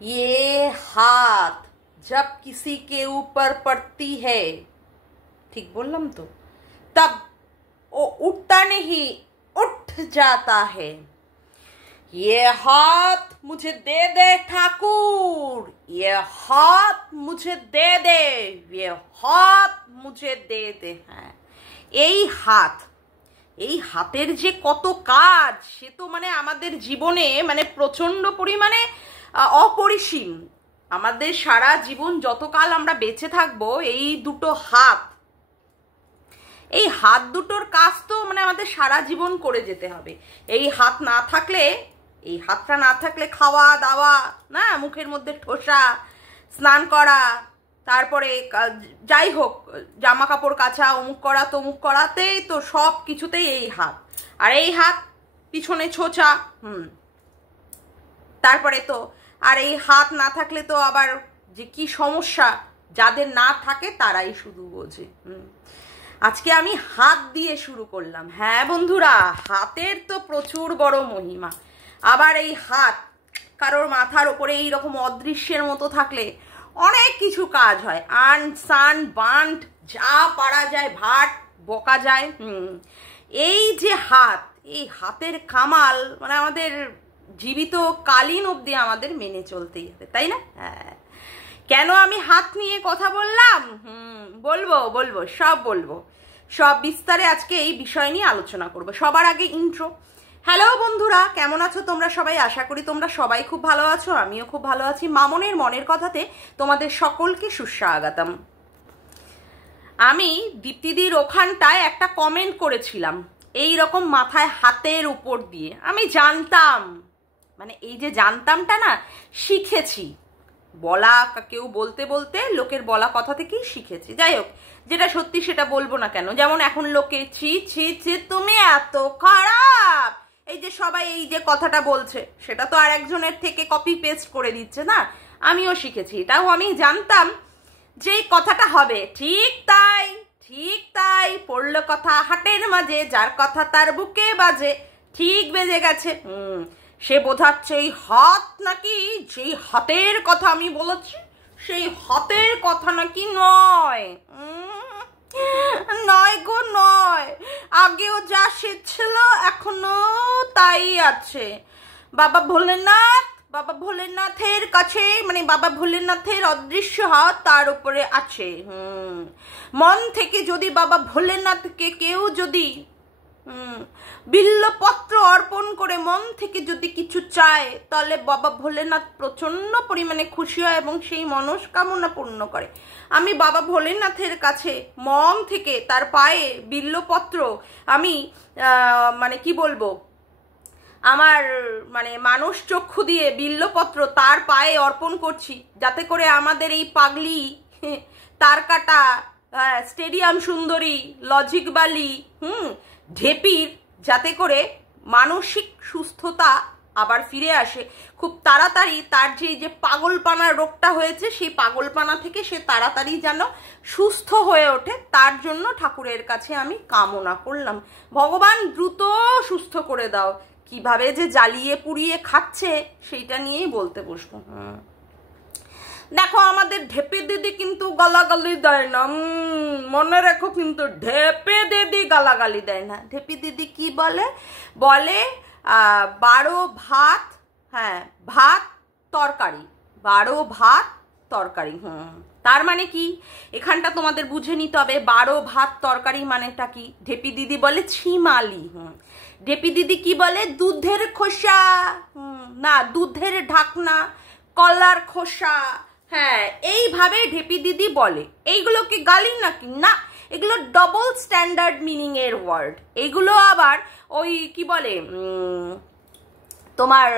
ये हाथ जब किसी के ऊपर पड़ती है, ठीक बोललाम तो, तब वो उठता नहीं, उठ जाता है। ये हाथ मुझे दे दे ठाकुर, ये हाथ मुझे दे दे, ये हाथ मुझे दे दे। হ্যাঁ, এই হাতের যে কত কাজ, সে তো মানে আমাদের জীবনে মানে প্রচন্ড পরিমাণে অপরিসীম। আমাদের সারা জীবন যতকাল আমরা বেঁচে থাকবো, এই দুটো হাত, এই হাত দুটোর কাজ তো মানে আমাদের সারা জীবন করে যেতে হবে। এই হাত না থাকলে, এই হাতটা না থাকলে খাওয়া দাওয়া না, মুখের মধ্যে ঠোসা, স্নান করা, তারপরে যাই হোক জামা কাপড় কাচা, অমুক করা তমুক করাতেই তো সব কিছুতেই এই হাত। আর এই হাত পিছনে ছোঁচা, তারপরে তো আর এই হাত না থাকলে তো আবার যে কি সমস্যা, যাদের না থাকে তারাই শুধু বোঝে। আজকে আমি হাত দিয়ে শুরু করলাম। হ্যাঁ বন্ধুরা, হাতের তো প্রচুর বড় মহিমা। আবার এই হাত কারোর মাথার ওপরে এইরকম অদৃশ্যের মতো থাকলে অনেক কিছু কাজ হয়, আন সান বান্ট যা পারা যায় ভাট বকা যায়। এই যে হাত, এই হাতের কামাল মানে আমাদের জীবিত কালীন অবধি আমাদের মেনে চলতেই হবে, তাই না? হ্যাঁ, কেন আমি হাত নিয়ে কথা বললাম? বলবো সব বিস্তারে আজকে এই বিষয় নিয়ে আলোচনা করব। সবার আগে ইন্ট্রো। হ্যালো বন্ধুরা, কেমন আছো তোমরা সবাই? আশা করি তোমরা সবাই খুব ভালো আছো, আমিও খুব ভালো আছি। মামনের মনের কথাতে তোমাদের সকলকে সুস্বাগতম। আমি দীপ্তিদির ওখানটায় একটা কমেন্ট করেছিলাম এই রকম মাথায় হাতের উপর দিয়ে। আমি জানতাম, মানে এই যে জানতামটা না, শিখেছি বলা, কেউ বলতে বলতে লোকের বলা কথা থেকেই শিখেছি। যাই হোক, যেটা সত্যি সেটা বলবো না কেন? যেমন এখন লোকে ছি ছি ছি তুমি এত খারাপ, এই যে সবাই এই যে কথাটা বলছে, সেটা তো আর একজনের থেকে কপি পেস্ট করে দিচ্ছে না। আমিও শিখেছি, এটাও আমি জানতাম যে কথাটা হবে। ঠিক তাই পড়লো কথা হাটের মাঝে, যার কথা তার বুকে বাজে, ঠিক বেজে গেছে। সে বোঝাচ্ছে এই হাত নাকি, যেই হাতের কথা আমি বলেছি সেই হাতের কথা নাকি নয়। নয় গো নয়, আগেও যা সে ছিল এখনো তাই আছে। বাবা ভোলেনাথের কাছে, মানে বাবা ভোলেনাথের অদৃশ্য হাত তার উপরে আছে। মন থেকে যদি বাবা ভোলেনাথকে কেউ যদি বিল্লপত্র অর্পণ করে মন থেকে যদি কিছু চায়, তাহলে বাবা ভোলেনাথ প্রচন্ড পরিমাণে খুশি হয় এবং সেই মনস্কামনা পূর্ণ করে। আমি বাবা ভোলেনাথের কাছে মন থেকে তার পায়ে বিল্লপত্র, আমি মানে কি বলবো, আমার মানে মানুষ চক্ষু দিয়ে বিল্লপত্র তার পায়ে অর্পণ করছি, যাতে করে আমাদের এই পাগলি, তারকাটা, স্টেডিয়াম সুন্দরী, লজিক বালি, ঢেপির যাতে করে মানসিক সুস্থতা আবার ফিরে আসে খুব তাড়াতাড়ি। তার যে পাগলপানার রোগটা হয়েছে, সেই পাগলপানা থেকে সে তাড়াতাড়ি যেন সুস্থ হয়ে ওঠে, তার জন্য ঠাকুরের কাছে আমি কামনা করলাম। ভগবান দ্রুত সুস্থ করে দাও। কিভাবে যে জ্বালিয়ে পুড়িয়ে খাচ্ছে সেইটা নিয়েই বলতে বসবো। দেখো, আমাদের ঢেপে দিদি কিন্তু গালাগালি দেয় না, মনে রেখো কিন্তু ঢেপে দিদি গালাগালি দেয় না। ঢেপি দিদি কি বলে? 12 ভাত, হ্যাঁ ভাত তরকারি, 12 ভাত তরকারি। তার মানে কি এখানটা তোমাদের বুঝে নিতে হবে। 12 ভাত তরকারি মানেটা কি? ঢেপি দিদি বলে ছিমালি। ঢেপি দিদি কি বলে? দুধের খোসা, না দুধের ঢাকনা, কলার খোসা। হ্যাঁ, এইভাবে ঢেপি দিদি বলে। এইগুলো কি গালি নাকি? না, এগুলো ডবল স্ট্যান্ডার্ড মিনিং এর ওয়ার্ড। এগুলো আবার ওই কি বলে, তোমার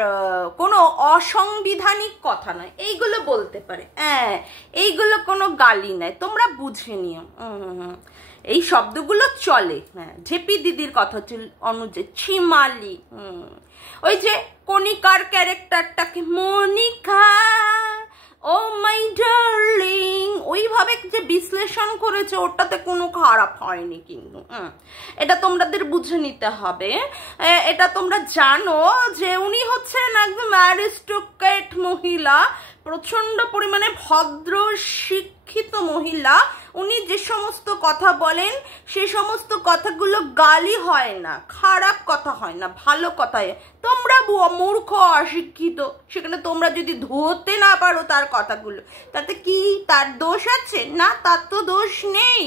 কোনো অসাংবিধানিক কথা নয়, এইগুলো বলতে পারে। হ্যাঁ, এইগুলো কোনো গালি নয়, তোমরা বুঝে নিও। এই শব্দগুলো চলে। হ্যাঁ, ঢেপি দিদির কথা হচ্ছে অনুযায়ী ছিমালি। ওই যে কণিকার ক্যারেক্টারটাকে মনিকা, ও মাই ডার্লিং, ওইভাবে যে বিশ্লেষণ করেছে, ওটাতে কোনো খারাপ হয়নি কিন্তু। এটা তোমাদের বুঝে নিতে হবে। এটা তোমরা জানো যে উনি হচ্ছেন একদম অ্যারিস্টোক্রেট মহিলা, প্রচণ্ড পরিমাণে ভদ্র শিক্ষিত মহিলা, উনি যে সমস্ত কথা বলেন সে সমস্ত কথাগুলো গালি হয় না, খারাপ কথা হয় না, ভালো কথা হয়। তোমরা মূর্খ অশিক্ষিত, সেখানে তোমরা যদি ধরতে না পারো তার কথাগুলো, তাতে কি তার দোষ আছে? না, তার তো দোষ নেই,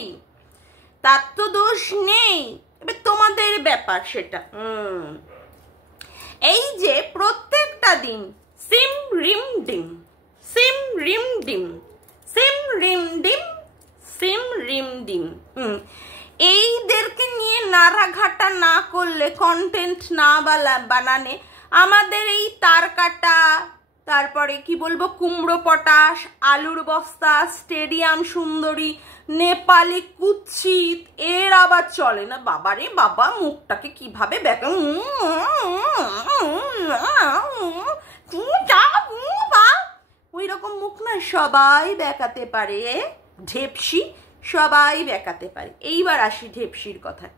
তার তো দোষ নেই। এবার তোমাদের ব্যাপার সেটা। এই যে প্রত্যেকটা দিন সিম রিম ডিম, সিম রিম ডিম, সিম রিম ডিম, সিম রিম ডিম, এইদেরকে নিয়ে নাড়াঘাটা না করলে, কন্টেন্ট না বানানে, আমাদের এই তার কাটা, তারপরে কি বলবো, কুমড়ো পটাশ, আলুর বস্তা, স্টেডিয়াম সুন্দরী, নেপালি কুৎসিত, এর আবার চলে না। বাবারে বাবা, মুখটাকে কিভাবে ব্যাকা, ওই রকম মুখ না সবাই দেখাতে পারে, ঢেপসি সবাই দেখাতে পারে। এইবার আসি ঢেপসির কথায়।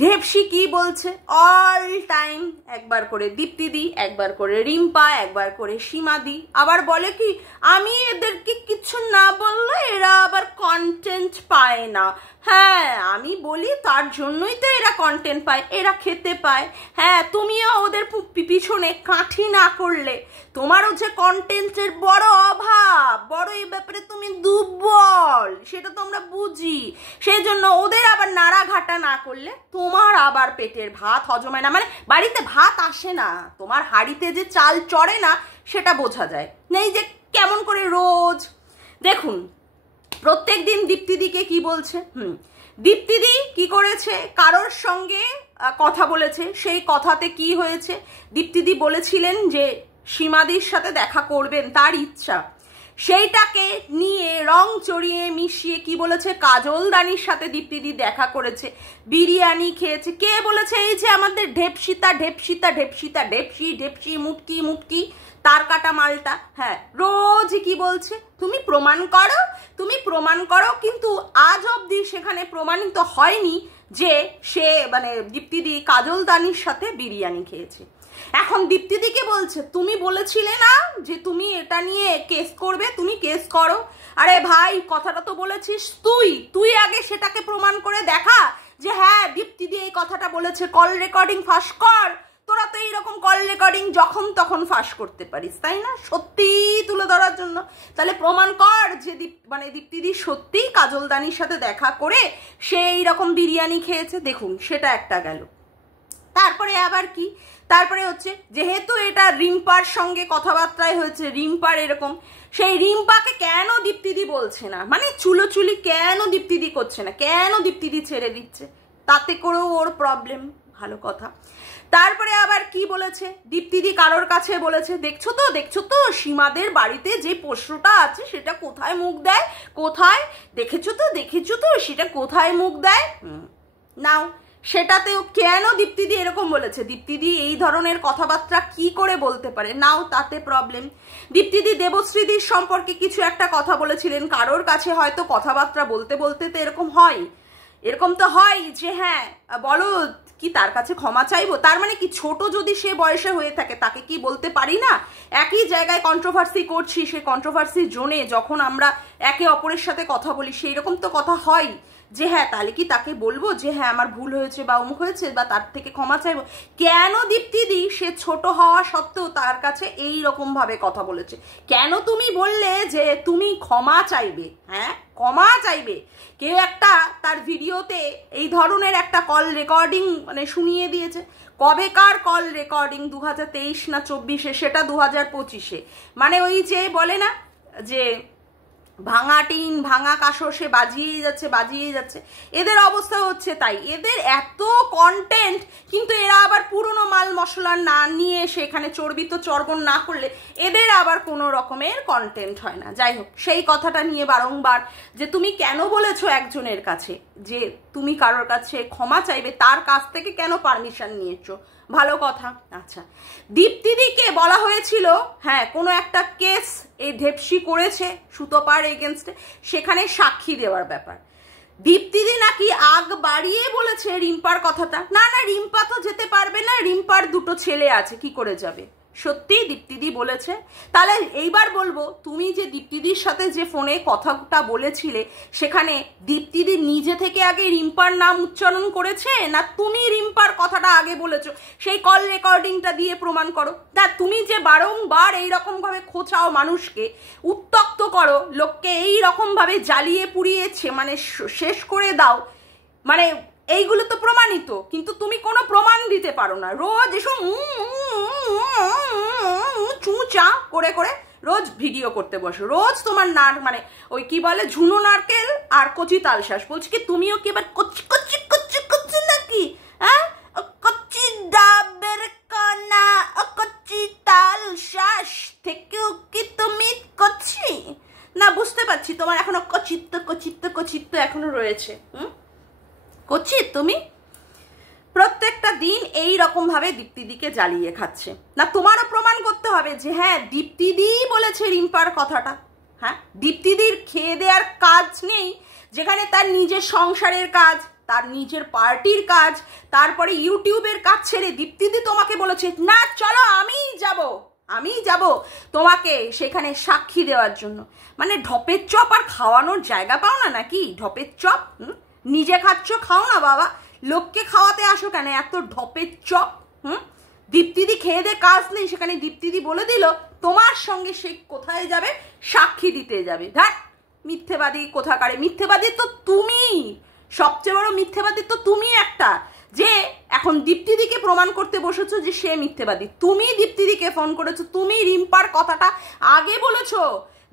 ঢেপসি কি বলছে? অল টাইম একবার করে দীপ্তিদি, একবার করে রিম্পা, একবার করে সীমাদি, আবার বলে কি আমি এদেরকে কিছু না বললে এরা আবার কন্টেন্ট পায় না। হ্যাঁ, আমি বলি তার জন্যই তো এরা কন্টেন্ট পায়, এরা খেতে পায়। হ্যাঁ, তুমিও ওদের পিছনে কাঠি না করলে, তোমারও যে কন্টেন্টের বড় অভাব, বড় এই ব্যাপারে তুমি দুর্বল, সেটা তো আমরা বুঝি। সেই জন্য ওদের আবার নাড়াঘাটা না করলে তোমার আবার পেটের ভাত হজম হয় না, মানে বাড়িতে ভাত আসে না, তোমার হাঁড়িতে যে চাল চড়ে না সেটা বোঝা যায়। নেই যে কেমন করে রোজ দেখুন প্রত্যেক দিন দীপ্তিদিকে কি বলছে। দীপ্তিদি কি করেছে? কারোর সঙ্গে কথা বলেছে, সেই কথাতে কি হয়েছে? দীপ্তিদি বলেছিলেন যে সীমাদির সাথে দেখা করবেন, তার ইচ্ছা, সেইটাকে নিয়ে রং চড়িয়ে মিশিয়ে কি বলেছে? কাজলদানির সাথে দীপ্তিদি দেখা করেছে, বিরিয়ানি খেয়েছে। কে বলেছে? এই যে আমাদের ঢেপসিতা, ঢেপসিতা, ঢেপসিতা, ঢেপসি ঢেপসি, মুটকি মুটকি, তার কাটা মালটা। হ্যাঁ, রোজ কি বলছে? তুমি প্রমাণ করো, তুমি প্রমাণ করো, কিন্তু আজ অবধি সেখানে প্রমাণিত হয়নি যে সে মানে দীপ্তিদি কাজলদানির সাথে বিরিয়ানি খেয়েছে। এখন দীপ্তিদিকে বলছে তুমি বলেছিলে না যে তুমি এটা নিয়ে কেস করবে, তুমি কেস করো। আরে ভাই, কথাটা তো বলেছিস তুই আগে সেটাকে প্রমাণ করে দেখা যে হ্যাঁ দীপ্তিদি এই কথাটা বলেছে। কল রেকর্ডিং ফাঁস কর। তোরা তো এইরকম কল রেকর্ডিং যখন তখন ফাঁস করতে পারিস, তাই না? সত্যি তুলে ধরার জন্য তাহলে প্রমাণ কর যে দীপ্তিদি সত্যি কাজলদানির সাথে দেখা করে সে এইরকম বিরিয়ানি খেয়েছে। দেখুন, সেটা একটা গেল। তারপরে আবার কি? তারপরে হচ্ছে যেহেতু এটা রিম্পার সঙ্গে কথাবার্তায় হয়েছে, রিম্পার এরকম, সেই রিম্পাকে কেন দীপ্তিদি বলছে না, মানে চুলোচুলি কেন দীপ্তিদি করছে না, কেন দীপ্তিদি ছেড়ে দিচ্ছে, তাতে করেও ওর প্রবলেম। ভালো কথা। তারপরে আবার কি বলেছে? দীপ্তিদি কারোর কাছে বলেছে দেখছো তো সীমাদের বাড়িতে যে পোষ্যটা আছে সেটা কোথায় মুখ দেয়, কোথায় দেখেছো তো সেটা কোথায় মুখ দেয়। নাও, সেটাতেও কেন দীপ্তিদি এরকম বলেছে? দীপ্তিদি এই ধরনের কথাবার্তা কি করে বলতে পারে? নাও, তাতে প্রবলেম। দীপ্তিদি দেবশ্রীদির সম্পর্কে কিছু একটা কথা বলেছিলেন, কারোর কাছে হয়তো কথাবার্তা বলতে বলতে তো এরকম হয়, এরকম তো হয় যে হ্যাঁ বলো কি তার কাছে ক্ষমা চাইবো, তার মানে কি ছোট যদি সে বয়সে হয়ে থাকে তাকে কি বলতে পারি না? একই জায়গায় কন্ট্রোভার্সি করছি, সে কন্ট্রোভার্সি জোনে যখন আমরা একে অপরের সাথে কথা বলি সেই রকম তো কথা হয় যে হ্যাঁ তাহলে কি তাকে বলবো যে হ্যাঁ আমার ভুল হয়েছে বা অমুক হয়েছে বা তার থেকে ক্ষমা চাইবো? কেন দীপ্তিদি সে ছোট হওয়া সত্ত্বেও তার কাছে এই রকম ভাবে কথা বলেছে? কেন তুমি বললে যে তুমি ক্ষমা চাইবে? হ্যাঁ, ক্ষমা চাইবে। কেউ একটা তার ভিডিওতে এই ধরনের একটা কল রেকর্ডিং মানে শুনিয়ে দিয়েছে। কবেকার কল রেকর্ডিং? 2023 না 24-এ, সেটা 2025-এ। মানে ওই যে বলে না যে ভাঙা টিন ভাঙা কাঁসর সে বাজিয়েই যাচ্ছে। এদের অবস্থা হচ্ছে তাই। এদের এত কন্টেন্ট, কিন্তু এরা আবার পুরনো মাল মশলা না নিয়ে এসে এখানে চর্বিত চর্বণ না করলে এদের আবার কোনো রকমের কন্টেন্ট হয় না। যাই হোক, সেই কথাটা নিয়ে বারংবার যে তুমি কেন বলেছো একজনের কাছে যে তুমি কারোর কাছে ক্ষমা চাইবে, তার কাছ থেকে কেন পারমিশন নিয়েছো? ভালো কথা। আচ্ছা, দীপ্তিদিকে বলা হয়েছিল হ্যাঁ কোনো একটা কেস এই ঢেপসি করেছে সুতপার এগেনস্টে, সেখানে সাক্ষী দেওয়ার ব্যাপার। দীপ্তিদি নাকি আগ বাড়িয়ে বলেছে রিম্পার কথাটা। না, রিম্পা তো যেতে পারবে না, রিম্পার দুটো ছেলে আছে, কি করে যাবে? সত্যিই দীপ্তিদি বলেছে? তাহলে এইবার বলবো, তুমি যে দীপ্তিদির সাথে যে ফোনে কথাটা বলেছিলে, সেখানে দীপ্তিদি নিজে থেকে আগে রিম্পার নাম উচ্চারণ করেছে, না তুমি রিম্পার কথাটা আগে বলেছো? সেই কল রেকর্ডিংটা দিয়ে প্রমাণ করো। তা তুমি যে বারংবার এইরকমভাবে খোঁচাও, মানুষকে উত্তক্ত করো, লোককে এইরকমভাবে জ্বালিয়ে পুড়িয়েছে, মানে শেষ করে দাও, মানে এইগুলো তো প্রমাণিত, কিন্তু তুমি কোনো প্রমাণ দিতে পারো না। রোজ এসব চুঁচা করে করে রোজ ভিডিও করতে বসো, রোজ তোমার মানে ওই কি বলে ঝুনো নারকেল আর কচি তালশাঁস। বলছি কি তুমিও কি এবার কচি কচি কচি কচি নাকি? হ্যাঁ, কচি ডাবের কানা কচি তালশাঁস থেকেও কি তুমি কচি? না, বুঝতে পারছি তোমার এখনো কচিত্ত কচিত্ত কচিত্ত এখনো রয়েছে। কচি তুমি প্রত্যেকটা দিন এই রকম ভাবে দীপ্তিদিকে জ্বালিয়ে খাচ্ছে। না, তোমারও প্রমাণ করতে হবে যে হ্যাঁ দীপ্তিদি বলেছে রিম্পার কথাটা। হ্যাঁ, দীপ্তিদির খেয়ে দেওয়ার কাজ নেই, যেখানে তার নিজের সংসারের কাজ, তার নিজের পার্টির কাজ, তারপরে ইউটিউবের কাজ ছেড়ে দীপ্তিদি তোমাকে বলেছে না চলো আমি যাব তোমাকে সেখানে সাক্ষী দেওয়ার জন্য। মানে ঢপের চপ আর খাওয়ানোর জায়গা পাও না নাকি? ঢপের চপ নিজে খাচ্ছ, খাও না বাবা, লোককে খাওয়াতে আসো কেন এত ঢপের চপ? দীপ্তিদি খেয়ে দে কাজ নেই, সেখানে দীপ্তিদি বলে দিল তোমার সঙ্গে সে কোথায় যাবে, সাক্ষী দিতে যাবে। ধ্যাট, মিথ্যেবাদী কোথাকারে। মিথ্যেবাদী তো তুমি, সবচেয়ে বড় মিথ্যেবাদী তো তুমি একটা, যে এখন দীপ্তিদিকে প্রমাণ করতে বসেছো যে সে মিথ্যেবাদী। তুমি দীপ্তিদিকে ফোন করেছো, তুমি রিম্পার কথাটা আগে বলেছো,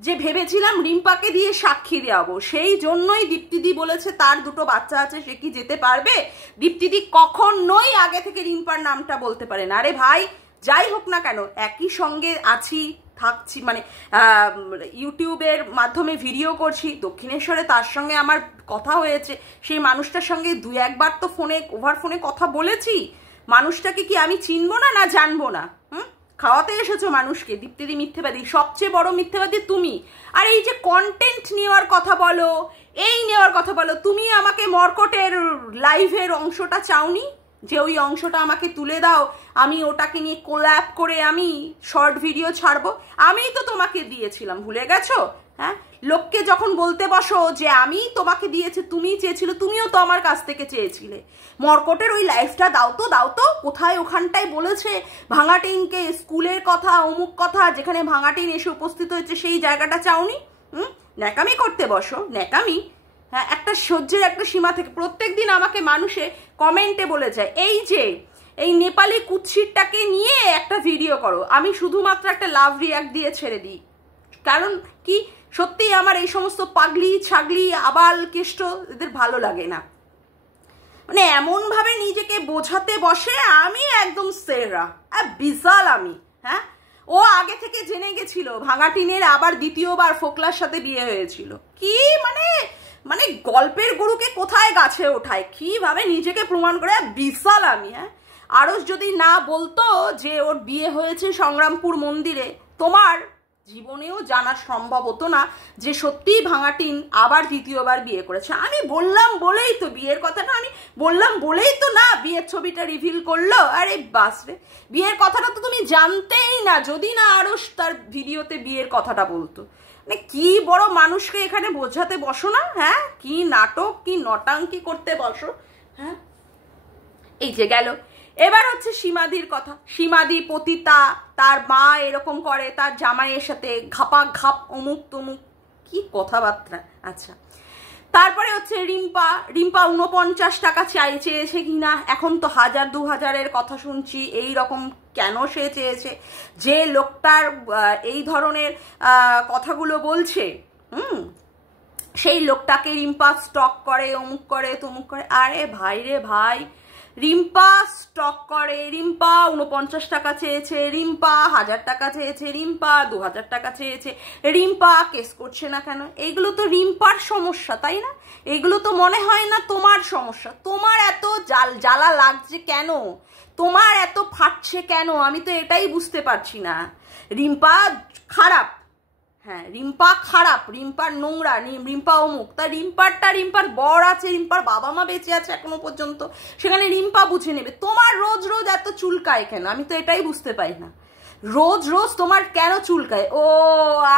যে ভেবেছিলাম রিম্পাকে দিয়ে সাক্ষী দেওয়াবো, সেই জন্যই দীপ্তিদি বলেছে তার দুটো বাচ্চা আছে, সে কি যেতে পারবে? দীপ্তিদি কখনোই আগে থেকে রিম্পার নামটা বলতে পারে না। আরে ভাই, যাই হোক না কেন, একই সঙ্গে আছি, থাকছি, মানে ইউটিউবের মাধ্যমে ভিডিও করছি, দক্ষিণেশ্বরে তার সঙ্গে আমার কথা হয়েছে, সেই মানুষটার সঙ্গে 2-1 বার তো ওভার ফোনে কথা বলেছি। মানুষটাকে কি আমি চিনবো না, না জানবো না? খাওয়াতে এসেছো মানুষকে। দীপ্তিদি মিথ্যেবাদী, সবচেয়ে বড় মিথ্যেবাদী তুমি। আর এই যে কন্টেন্ট নেওয়ার কথা বলো, এই নেওয়ার কথা বলো, তুমি আমাকে মর্কটের লাইভের অংশটা চাওনি, যে ওই অংশটা আমাকে তুলে দাও, আমি ওটাকে নিয়ে কোল্যাব করে আমি শর্ট ভিডিও ছাড়বো। আমিই তো তোমাকে দিয়েছিলাম, ভুলে গেছো? হ্যাঁ, লোককে যখন বলতে বসো যে আমি তোমাকে দিয়েছি, তুমি চেয়েছিলে, তুমিও তো আমার কাছ থেকে চেয়েছিলে মর্কটের ওই লাইফটা দাও তো কোথায় ওখানটায় বলেছে ভাঙাটিনকে স্কুলের কথা, অমুক কথা, যেখানে ভাঙাটিন এসে উপস্থিত হয়েছে সেই জায়গাটা চাওনি। ন্যাকামি করতে বসো, ন্যাকামি। হ্যাঁ, একটা সহ্যের একটা সীমা থেকে প্রত্যেক দিন আমাকে মানুষে কমেন্টে বলে যায় এই যে এই নেপালি কুৎসিতটাকে নিয়ে একটা ভিডিও করো, আমি শুধুমাত্র একটা লাভ রিয়াক্ট দিয়ে ছেড়ে দিই। কারণ কি, সত্যি আমার এই সমস্ত পাগলি ছাগলি আবাল কেষ্ট এদের ভালো লাগে না। মানে এমনভাবে নিজেকে বোঝাতে বসে আমি একদম সেরা বিশাল আমি। হ্যাঁ, ও আগে থেকে জেনে গেছিল ভাঙাটিনের আবার দ্বিতীয়বার ফোকলার সাথে বিয়ে হয়েছিল। কি মানে মানে গল্পের গুরুকে কোথায় গাছে ওঠায়, কিভাবে নিজেকে প্রমাণ করে বিশাল আমি। হ্যাঁ, আরও যদি না বলতো যে ওর বিয়ে হয়েছে সংগ্রামপুর মন্দিরে, তোমার জীবনেও জানা সম্ভব হতো না যে সত্যিই ভাঙাটিন আবার দ্বিতীয়বার বিয়ে করেছে। আমি বললাম বলেই তো বিয়ের কথাটা, আমি বললাম বলেই তো না বিয়ের ছবিটা রিভিল করলো। আরে বাস রে, বিয়ের কথাটা তো তুমি জানতেই না যদি না আরও তার ভিডিওতে বিয়ের কথাটা বলতো। মানে কি বড় মানুষকে এখানে বোঝাতে বসো না? হ্যাঁ, কি নাটক, কি নটাঙ্কি করতে বসো। হ্যাঁ, এই যে গেল। এবার হচ্ছে সীমাদির কথা। সীমাদি পতিতা, তার মা এরকম করে, তার জামাইয়ের সাথে ঘাপা ঘাপ অমুক তমুক, কি কথাবার্তা। আচ্ছা, তারপরে হচ্ছে রিম্পা 49 টাকা চেয়েছে কিনা, এখন তো 1000-2000-এর কথা শুনছি। এই রকম কেন সে চেয়েছে? যে লোকটার এই ধরনের কথাগুলো বলছে, সেই লোকটাকে রিম্পা স্টক করে, অমুক করে তমুক করে। আরে ভাই রে ভাই, রিম্পা স্টক করে, রিম্পা 49 টাকা চেয়েছে, রিম্পা 1000 টাকা চেয়েছে, রিম্পা 2000 টাকা চেয়েছে, রিম্পা কেস করছে না কেন? এইগুলো তো রিম্পার সমস্যা, তাই না? এগুলো তো মনে হয় না তোমার সমস্যা। তোমার এত জ্বালা লাগছে কেন? তোমার এত ফাটছে কেন? আমি তো এটাই বুঝতে পারছি না। রিম্পা খারাপ, হ্যাঁ রিম্পা খারাপ, রিম্পার নোংরা, রিম্পা অমুক। তা রিম্পার বর আছে, রিম্পার বাবা মা বেঁচে আছে এখনো পর্যন্ত, সেখানে রিম্পা বুঝে নেবে। তোমার রোজ রোজ এত চুলকায় কেন? আমি তো এটাই বুঝতে পারি না। রোজ রোজ তোমার কেন চুলকায়? ও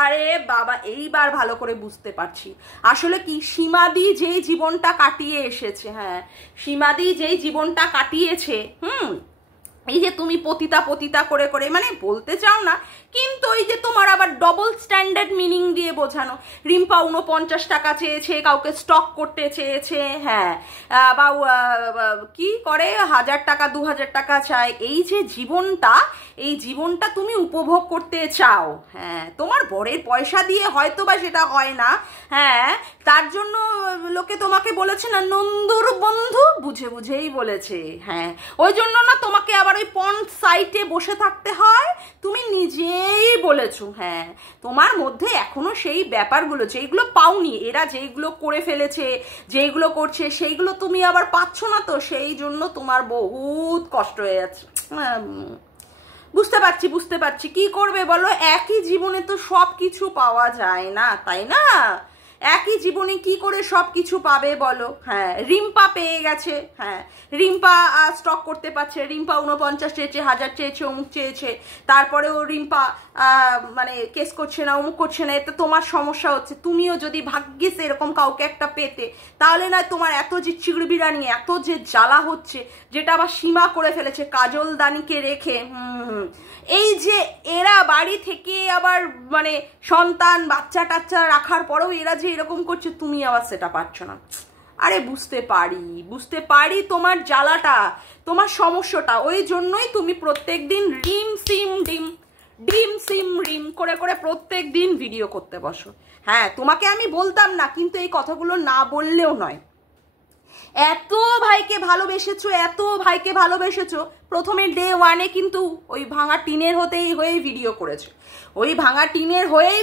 আরে বাবা, এইবার ভালো করে বুঝতে পারছি আসলে কি সীমাদি যেই জীবনটা কাটিয়ে এসেছে। হ্যাঁ, সীমাদি যেই জীবনটা কাটিয়েছে, এই যে তুমি পতিতা পতিতা করে করে, মানে বলতে চাও না কিন্তু ওই যে তোমার আবার ডবল স্ট্যান্ডার্ড মিনিং দিয়ে বোঝানো। রিম্পা 49 টাকা চেয়েছে, কাউকে স্টক করতে চেয়েছে, হ্যাঁ, বা কি করে 1000 টাকা 2000 টাকা চায়। এই যে জীবনটা, এই জীবনটা তুমি উপভোগ করতে চাও। হ্যাঁ, তোমার বরের পয়সা দিয়ে হয়তো বা সেটা হয় না, হ্যাঁ, তার জন্য লোকে তোমাকে বলেছে না নন্দুর বন্ধু, বুঝে বুঝেই বলেছে। হ্যাঁ, ওই জন্য না তোমাকে আবার ওই পন্ড সাইটে বসে থাকতে হয়, তুমি নিজেই বলেছো। হ্যাঁ, তোমার মধ্যে এখনো সেই ব্যাপারগুলো যেইগুলো পাওনি, এরা যেইগুলো করে ফেলেছে, যেইগুলো করছে সেইগুলো তুমি আবার পাচ্ছ না, তো সেই জন্য তোমার বহুত কষ্ট হয়ে যাচ্ছে। বুঝতে পারছি বুঝতে পারছি, কি করবে বলো, একই জীবনে তো সব কিছু পাওয়া যায় না, তাই না? একই জীবনে কি করে সব কিছু পাবে বলো? হ্যাঁ, রিম্পা পেয়ে গেছে, হ্যাঁ, রিম্পা স্টক করতে পারছে, রিম্পা 49 চেয়েছে, 1000 চেয়েছে, অমুক চেয়েছে, তারপরেও রিম্পা মানে কেস করছে না, অমুক করছে না, এতে তোমার সমস্যা হচ্ছে। তুমিও যদি ভাগ্যিস এরকম কাউকে একটা পেতে, তাহলে না তোমার এত যে চিড়বিড়ানি, এত যে জ্বালা হচ্ছে, যেটা আবার সীমা করে ফেলেছে কাজল দানিকে রেখে। এই যে এরা বাড়ি থেকে আবার মানে সন্তান বাচ্চা টাচ্চা রাখার পরেও এরা যে এরকম করছে, তুমি আবার সেটা পারছো না। আরে বুঝতে পারি তোমার জ্বালাটা, তোমার সমস্যাটা। ওই জন্যই তুমি প্রত্যেক দিন ডিম সিম রিম করে করে প্রত্যেক দিন ভিডিও করতে বসো। হ্যাঁ, তোমাকে আমি বলতাম না, কিন্তু এই কথাগুলো না বললেও নয়। এত ভাইকে ভালোবেসেছো, প্রথমে ডে 1-এ কিন্তু ওই ভাঙা টিনের হয়েই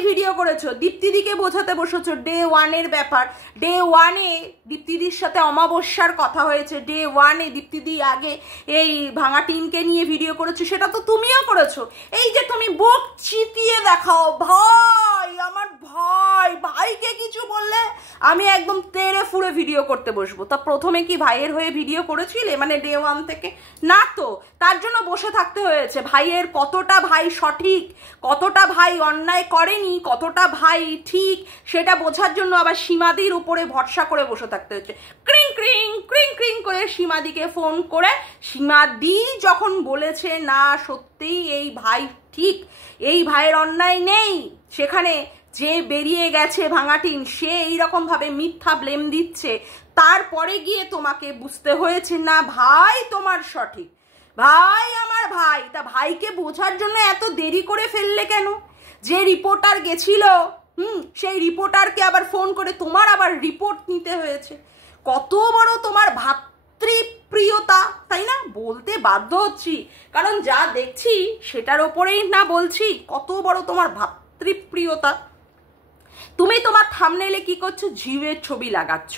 ভিডিও করেছো, দীপ্তিদিকে বোঝাতে বসেছো ডে 1-এর ব্যাপার। ডে 1-এ দীপ্তিদির সাথে অমাবস্যার কথা হয়েছে, ডে 1-এ দীপ্তিদি আগে এই ভাঙা টিনকে নিয়ে ভিডিও করেছো, সেটা তো তুমিও করেছো। এই যে তুমি বুক চিতিয়ে দেখাও, ভাই আমার ভাইকে কিছু বললে আমি একদম তেড়ে ফুড়ে ভিডিও করতে বসবো। তা প্রথমে কি ভাইয়ের হয়ে ভিডিও করেছিলে, মানে ডে 1 থেকে? না তো, তার জন্য বসে থাকতে হয়েছে। ভাইয়ের কতটা ভাই সঠিক, কতটা ভাই অন্যায় করেনি, কতটা ভাই ঠিক, সেটা বোঝার জন্য আবার সীমাদির উপরে ভরসা করে বসে থাকতে হয়েছে। ক্রিং ক্রিং করে সীমাদিকে ফোন করে, সীমাদি যখন বলেছে না সত্যিই এই ভাই ঠিক, এই ভাইয়ের অন্যায় নেই, সেখানে যে বেরিয়ে গেছে ভাঙাটিন, সে এইরকম ভাবে মিথ্যা ব্লেম দিচ্ছে, তারপরে গিয়ে তোমাকে বুঝতে হয়েছে না ভাই তোমার সঠিক, ভাই আমার ভাই। তা ভাইকে বোঝার জন্য এত দেরি করে ফেললে কেন? যে রিপোর্টার গেছিল, সেই রিপোর্টারকে আবার ফোন করে তোমার আবার রিপোর্ট নিতে হয়েছে। কত বড় তোমার ভাতৃপ্রিয়তা, তাই না? বলতে বাধ্য হচ্ছি, কারণ যা দেখছি সেটার ওপরেই না বলছি, কত বড় তোমার ভাতৃপ্রিয়তা। তুমি তোমার থাম্বনেইলে কি করছো, ঝিউয়ের ছবি লাগাচ্ছ,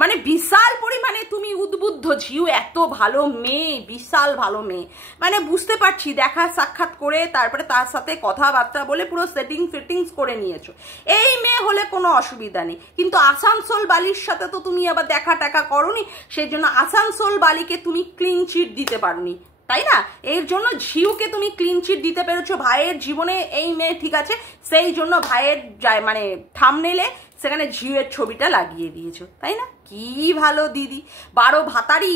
মানে বিশাল পরিমাণে তুমি উদ্বুদ্ধ। ঝিউ এত ভালো মেয়ে, বিশাল ভালো মেয়ে, মানে বুঝতে পারছি, দেখা সাক্ষাৎ করে তারপরে তার সাথে কথাবার্তা বলে পুরো ফিটিংস করে নিয়েছো। এই মেয়ে হলে কোনো অসুবিধা নেই, কিন্তু আসানসোল বালির সাথে তো তুমি আবার দেখা টাকা করোনি, সেই জন্য আসানসোল বালিকে তুমি ক্লিন চিট দিতে পারোনি, তাই না? এর জন্য ঝিউকে তুমি ক্লিন চিট দিতে পেরেছো। ভাইয়ের জীবনে এই মেয়ে ঠিক আছে, সেই জন্য ভাইয়ের মানে থাম্বনেইলে সেখানে ঝিউয়ের ছবিটা লাগিয়ে দিয়েছো, তাই না? কি ভালো দিদি, 12 ভাতারি।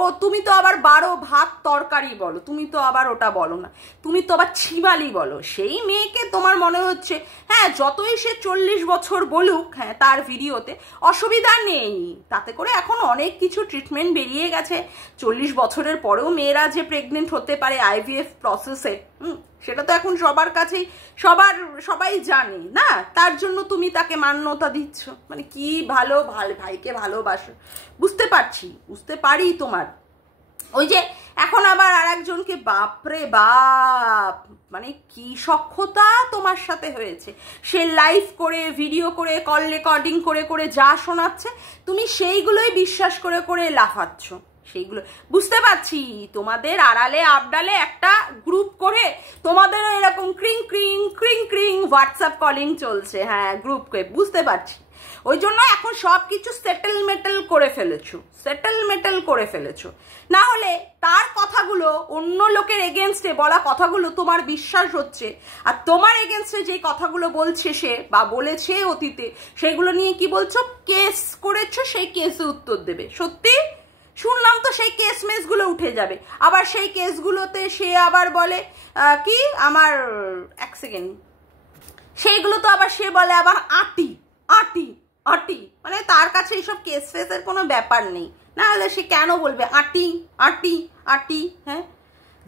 ও তুমি তো আবার 12 ভাত তরকারি বলো, তুমি তো আবার ওটা বলো না, তুমি তো আবার ছিমালি বলো। সেই মেয়েকে তোমার মনে হচ্ছে হ্যাঁ যতই সে 40 বছর বলুক, হ্যাঁ তার ভিডিওতে অসুবিধা নেই, তাতে করে এখন অনেক কিছু ট্রিটমেন্ট বেরিয়ে গেছে। 40 বছরের পরেও মেয়েরা যে প্রেগনেন্ট হতে পারে আইভিএফ প্রসেসে, সেটা তো এখন সবার কাছেই সবাই জানে না, তার জন্য তুমি তাকে মান্যতা দিচ্ছ। মানে কি ভালো ভাইকে ভালোবাসো, বুঝতে পারি তোমার। ওই যে এখন আবার আর একজনকে, বাপরে বাপ, মানে কি সখ্যতা তোমার সাথে হয়েছে। সে লাইভ করে ভিডিও করে কল রেকর্ডিং করে করে যা শোনাচ্ছে, তুমি সেইগুলোই বিশ্বাস করে করে লাফাচ্ছ। সেইগুলো বুঝতে পারছি, তোমাদের আড়ালে আবডালে একটা গ্রুপ করে তোমাদের এরকম ক্রিং ক্রিং হোয়াটসঅ্যাপ কলিং চলছে, হ্যাঁ গ্রুপ করে, বুঝতে পারছি। ওই জন্য এখন সব কিছু সেটেল করে ফেলেছো। না হলে তার কথাগুলো অন্য লোকের এগেনস্টে বলা কথাগুলো তোমার বিশ্বাস হচ্ছে, আর তোমার এগেনস্টে যে কথাগুলো বলছে সে বা বলেছে অতীতে, সেগুলো নিয়ে কি বলছো, কেস করেছো, সেই কেসে উত্তর দেবে। সত্যি শুনলাম তো সেই কেস মেসগুলো উঠে যাবে, আবার সেই কেসগুলোতে সে আবার বলে কি আমার এক সেকেন্ড, সেইগুলো তো আবার সে বলে আবার আটি, মানে তার কাছে এইসব কেস ফেসের কোনো ব্যাপার নেই, না হলে সে কেন বলবে আটি। হ্যাঁ,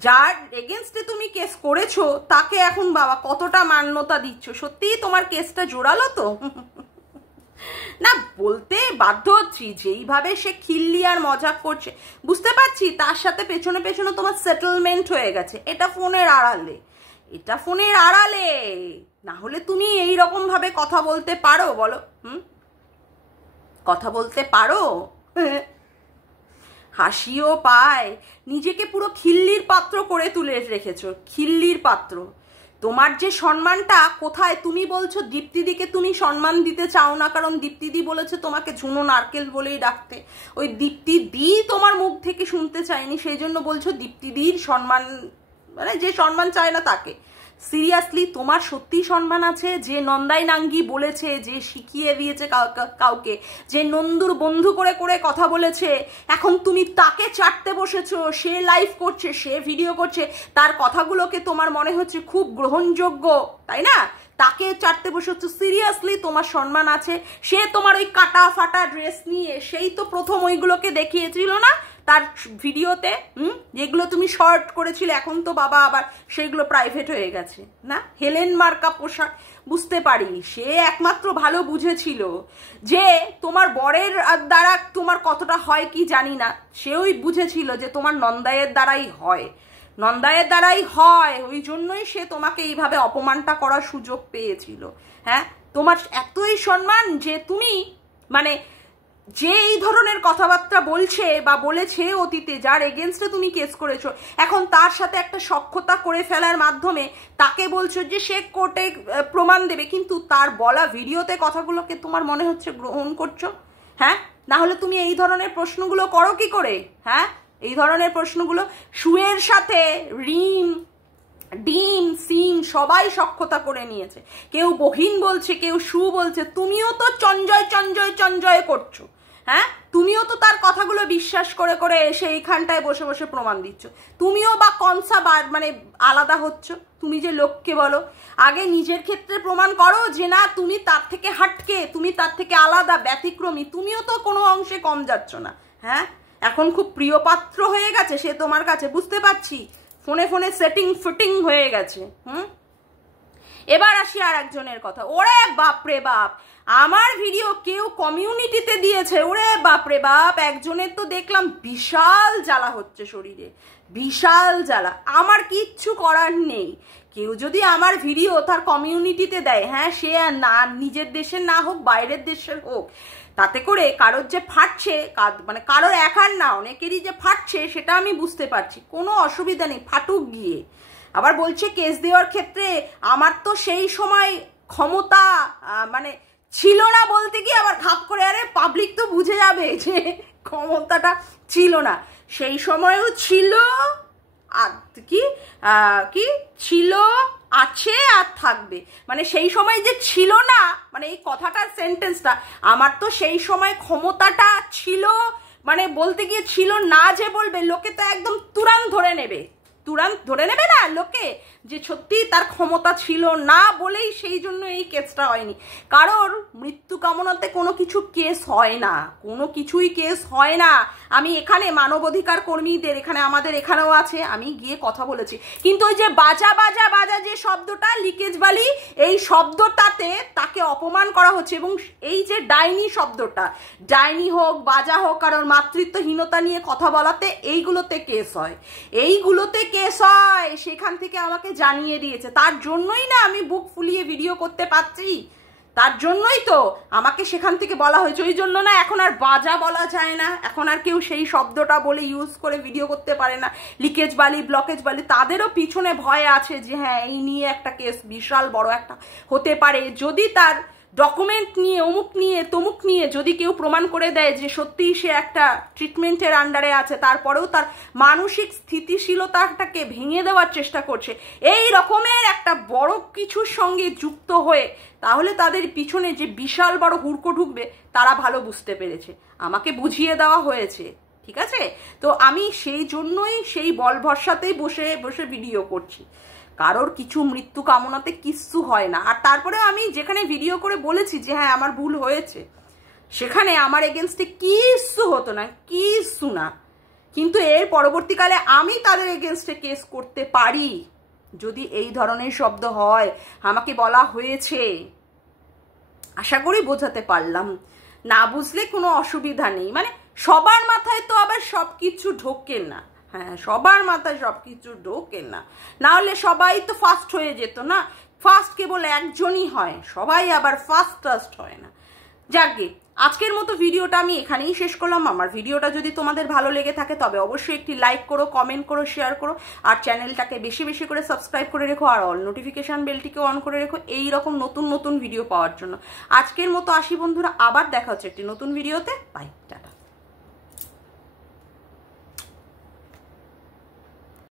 যার এগেনস্টে তুমি কেস করেছো তাকে এখন বাবা কতটা মান্যতা দিচ্ছ, সত্যিই তোমার কেসটা জোরালো তো? না, বলতে বাধ্য হচ্ছি, যেইভাবে সে খিল্লি আর মজাক করছে বুঝতে পারছি তার সাথে পেছনে পেছনে তোমার সেটেলমেন্ট হয়ে গেছে। এটা ফোনের আড়ালে, না হলে তুমি এই রকম ভাবে কথা বলতে পারো বলো? কথা বলতে পারো? হাসিও পায়, নিজেকে পুরো খিল্লির পাত্র করে তুলে রেখেছো, খিল্লির পাত্র। তোমার যে সম্মানটা কোথায়? তুমি বলছো দীপ্তিদিকে তুমি সম্মান দিতে চাও না, কারণ দীপ্তিদি বলেছে তোমাকে ঝুনো নারকেল বলেই ডাকতে। ওই দীপ্তিদি তোমার মুখ থেকে শুনতে চায়নি, সেই জন্য বলছো দীপ্তিদির সম্মান, মানে যে সম্মান চায় না তাকে। সিরিয়াসলি তোমার সত্যি সম্মান আছে? যে নন্দাই নাঙ্গি বলেছে, যে শিখিয়ে দিয়েছে কাউকে, যে নন্দুর বন্ধু করে করে কথা বলেছে, এখন তুমি তাকে চাটতে বসেছো, সে লাইভ করছে, সে ভিডিও করছে, তার কথাগুলোকে তোমার মনে হচ্ছে খুব গ্রহণযোগ্য, তাই না? তাকে চাটতে বসেছো। সিরিয়াসলি তোমার সম্মান আছে? সে তোমার ওই কাটা ফাটা ড্রেস নিয়ে সেই তো প্রথম ওইগুলোকে দেখিয়েছিল না তার ভিডিওতে, যেগুলো তুমি শর্ট করেছিলে, এখন তো বাবা আবার সেগুলো প্রাইভেট হয়ে গেছে না? হেলেন মার্কা পোশাক, বুঝতে পারি সে একমাত্র ভালো বুঝেছিল যে তোমার বরের দ্বারা তোমার কতটা হয় কি জানি না, সেও বুঝেছিল যে তোমার নন্দাইয়ের দ্বারাই হয়, ওই জন্যই সে তোমাকে এইভাবে অপমানটা করার সুযোগ পেয়েছিল। হ্যাঁ, তোমার এতই সম্মান যে তুমি মানে যে এই ধরনের কথাবার্তা বলছে বা বলেছে অতীতে, যার এগেনস্টে তুমি কেস করেছো, এখন তার সাথে একটা সখ্যতা করে ফেলার মাধ্যমে তাকে বলছো যে সে কোর্টে প্রমাণ দেবে, কিন্তু তার বলা ভিডিওতে কথাগুলোকে তোমার মনে হচ্ছে গ্রহণ করছো। হ্যাঁ, না হলে তুমি এই ধরনের প্রশ্নগুলো করো কি করে? হ্যাঁ, এই ধরনের প্রশ্নগুলো শুয়ের সাথে ডিম সিম সবাই সখ্যতা করে নিয়েছে, কেউ বহিন বলছে, কেউ সু বলছে, তুমিও তো চঞ্জয় করছো। হ্যাঁ, তুমিও তো তার কথাগুলো বিশ্বাস করে করে এসে এইখানটায় বসে বসে প্রমাণ দিচ্ছ। তুমিও বা কনসা মানে আলাদা হচ্ছ? তুমি যে লোককে বলো, আগে নিজের ক্ষেত্রে প্রমাণ করো যে না তুমি তার থেকে হাটকে, তুমি তার থেকে আলাদা, ব্যতিক্রমী, তুমিও তো কোনো অংশে কম যাচ্ছ না। হ্যাঁ, এখন খুব প্রিয় পাত্র হয়ে গেছে সে তোমার কাছে, বুঝতে পারছি, ফোনে সেটিং ফিটিং হয়ে গেছে। এবার আসি আর একজনের কথা। ওরে বাপরে বাপ, আমার ভিডিও কেউ কমিউনিটিতে দিয়েছে, ওরে বাপরে বাপ, একজনের তো দেখলাম বিশাল জ্বালা হচ্ছে শরীরে, বিশাল জ্বালা। আমার কিচ্ছু করার নেই, কেউ যদি আমার ভিডিও তার কমিউনিটিতে দেয়, হ্যাঁ, সে না নিজের দেশের না হোক বাইরের দেশের হোক, তাতে করে কারোর যে ফাটছে, মানে কারোর একার না অনেকেরই যে ফাটছে সেটা আমি বুঝতে পারছি, কোনো অসুবিধা নেই, ফাটুক গিয়ে। আবার বলছে কেস দেওয়ার ক্ষেত্রে আমার তো সেই সময় ক্ষমতা মানে ছিল না, বলতে গিয়ে আবার ঘাপ করে, আরে পাবলিক তো বুঝে যাবে যে ক্ষমতাটা ছিল না, সেই সময়ও ছিল, আর কি ছিল, আছে আর থাকবে, মানে সেই সময় যে ছিল না, মানে এই কথাটার সেন্টেন্সটা, আমার তো সেই সময় ক্ষমতাটা ছিল, মানে বলতে গিয়ে ছিল না যে বলবে, লোকে তো একদম তুরান্ত ধরে নেবে না লোকে, যে সত্যি তার ক্ষমতা ছিল না বলেই সেই জন্য এই কেসটা হয়নি। কারোর মৃত্যু কামনাতে কোনো কিছু কেস হয় না, কোনো কিছুই কেস হয় না। আমি এখানে মানবাধিকার কর্মীদের এখানে, আমাদের এখানেও আছে, আমি গিয়ে কথা বলেছি, কিন্তু ওই যে বাজা যে শব্দটা, লিকেজ বালি, এই শব্দটাতে তাকে অপমান করা হচ্ছে, এবং এই যে ডাইনি শব্দটা, ডাইনি হোক বাজা হোক, কারোর মাতৃত্বহীনতা নিয়ে কথা বলাতে এইগুলোতে কেস হয়, সেখান থেকে আমাকে জানিয়ে দিয়েছে, তার জন্যই না আমি বুক ফুলিয়ে ভিডিও করতে পারছি, তার জন্যই তো আমাকে সেখান থেকে বলা হয়েছে, ওই জন্য না এখন আর বাজা বলা যায় না, এখন আর কেউ সেই শব্দটা বলে ইউজ করে ভিডিও করতে পারে না। লিকেজ বালি, ব্লকেজ বালি, তাদেরও পিছনে ভয় আছে যে হ্যাঁ এই নিয়ে একটা কেস বিশাল বড় একটা হতে পারে, যদি তার ডকুমেন্ট নিয়ে অমুক নিয়ে তমুক নিয়ে যদি কেউ প্রমাণ করে দেয় যে সত্যিই সে একটা ট্রিটমেন্টের আন্ডারে আছে, তারপরেও তার মানসিক স্থিতিশীলতাটাকে ভেঙে দেওয়ার চেষ্টা করছে, এই রকমের একটা বড় কিছুর সঙ্গে যুক্ত হয়ে, তাহলে তাদের পিছনে যে বিশাল বড় হুড়কো ঢুকবে তারা ভালো বুঝতে পেরেছে, আমাকে বুঝিয়ে দেওয়া হয়েছে। ঠিক আছে, তো আমি সেই জন্যই সেই বল ভরসাতেই বসে বসে ভিডিও করছি। কারোর কিছু মৃত্যু কামনাতে কিচ্ছু হয় না। আর তারপরে আমি যেখানে ভিডিও করে বলেছি যে হ্যাঁ আমার ভুল হয়েছে, সেখানে আমার এগেনস্টে কিচ্ছু হতো না, কিচ্ছু না। কিন্তু এর পরবর্তীকালে আমি তাদের এগেনস্টে কেস করতে পারি যদি এই ধরনের শব্দ হয়। আমাকে বলা হয়েছে, আশা করি বোঝাতে পারলাম। না বুঝলে কোনো অসুবিধা নেই, মানে সবার মাথায় তো আবার সব কিছু ঢোকে না। হ্যাঁ, সবার মাথায় সব কিছু ঢোকে না, না হলে সবাই তো ফার্স্ট হয়ে যেত না। ফার্স্ট কেবল একজনই হয়, সবাই আবার ফার্স্ট হয় না। যাকগে, আজকের মতো ভিডিওটা আমি এখানেই শেষ করলাম। আমার ভিডিওটা যদি তোমাদের ভালো লেগে থাকে তবে অবশ্যই একটি লাইক করো, কমেন্ট করো, শেয়ার করো, আর চ্যানেলটাকে বেশি বেশি করে সাবস্ক্রাইব করে রেখো, আর অল নোটিফিকেশান বেলটিকে অন করে রেখো এই রকম নতুন নতুন ভিডিও পাওয়ার জন্য। আজকের মতো আসি বন্ধুরা, আবার দেখা হচ্ছে একটি নতুন ভিডিওতে। বাই।